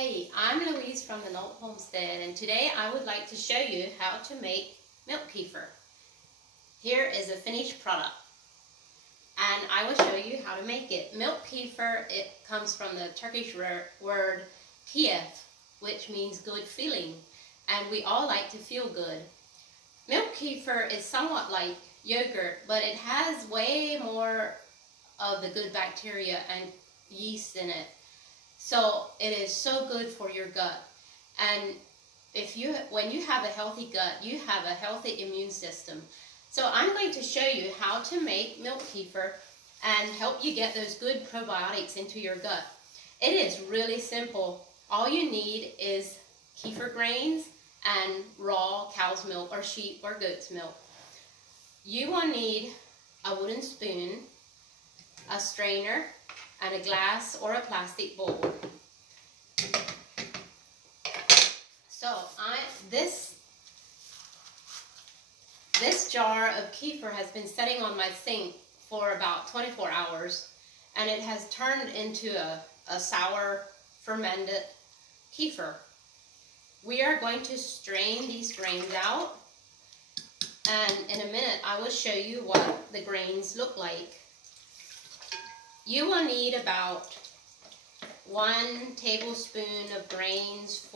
Hey, I'm Louise from the Knoll Homestead, and today I would like to show you how to make milk kefir. Here is a finished product, and I will show you how to make it. Milk kefir, it comes from the Turkish word keyif, which means good feeling, and we all like to feel good. Milk kefir is somewhat like yogurt, but it has way more of the good bacteria and yeast in it. So it is so good for your gut. And when you have a healthy gut, you have a healthy immune system. So I'm going to show you how to make milk kefir and help you get those good probiotics into your gut. It is really simple. All you need is kefir grains and raw cow's milk or sheep or goat's milk. You will need a wooden spoon, a strainer, and a glass or a plastic bowl. So this jar of kefir has been sitting on my sink for about 24 hours, and it has turned into a sour fermented kefir. We are going to strain these grains out, and in a minute I will show you what the grains look like. You will need about 1 tablespoon of grains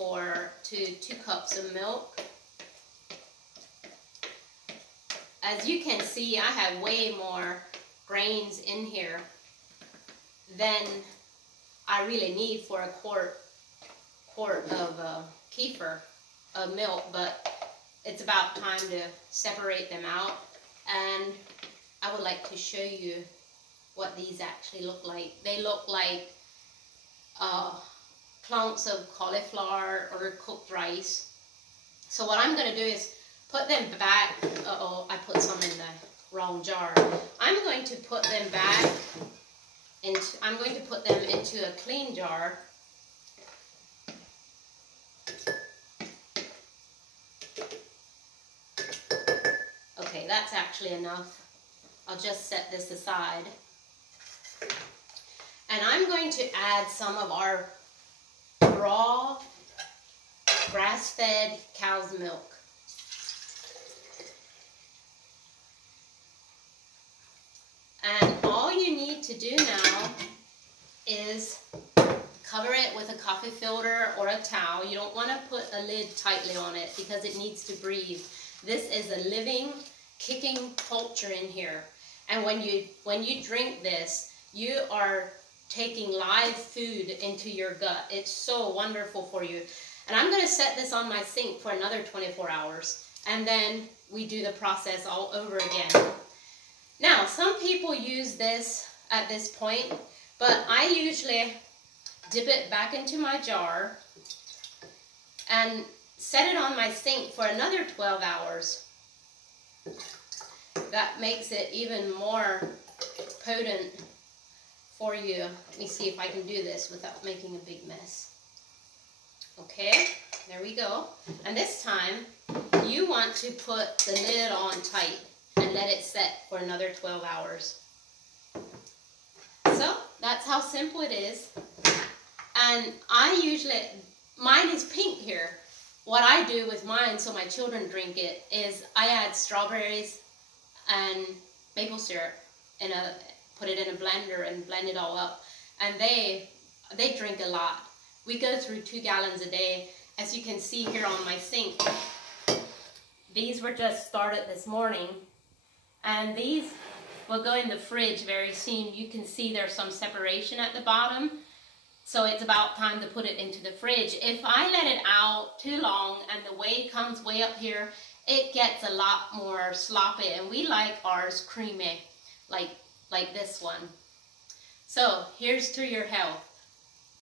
to 2 cups of milk. As you can see, I have way more grains in here than I really need for a quart of kefir of milk, but it's about time to separate them out, and I would like to show you what these actually look like. They look like clumps of cauliflower or cooked rice. So what I'm going to do is put them back. Uh-oh, I put some in the wrong jar. I'm going to put them into a clean jar. Okay, that's actually enough. I'll just set this aside. And I'm going to add some of our raw grass-fed cow's milk. And all you need to do now is cover it with a coffee filter or a towel. You don't want to put a lid tightly on it because it needs to breathe. This is a living, kicking culture in here. And when you drink this, you are taking live food into your gut. It's so wonderful for you. And I'm going to set this on my sink for another 24 hours. And then we do the process all over again. Now, some people use this at this point, but I usually dip it back into my jar and set it on my sink for another 12 hours. That makes it even more potent for you. Let me see if I can do this without making a big mess. Okay, there we go. And this time, you want to put the lid on tight and let it set for another 12 hours. So, that's how simple it is. And mine is pink here. What I do with mine so my children drink it is I add strawberries and maple syrup and put it in a blender and blend it all up, and they drink a lot. We go through 2 gallons a day. As you can see here on my sink, these were just started this morning, and these will go in the fridge very soon. You can see there's some separation at the bottom, so it's about time to put it into the fridge. If I let it out too long and the whey comes way up here, it gets a lot more sloppy, and we like ours creamy, like this one. So here's to your health.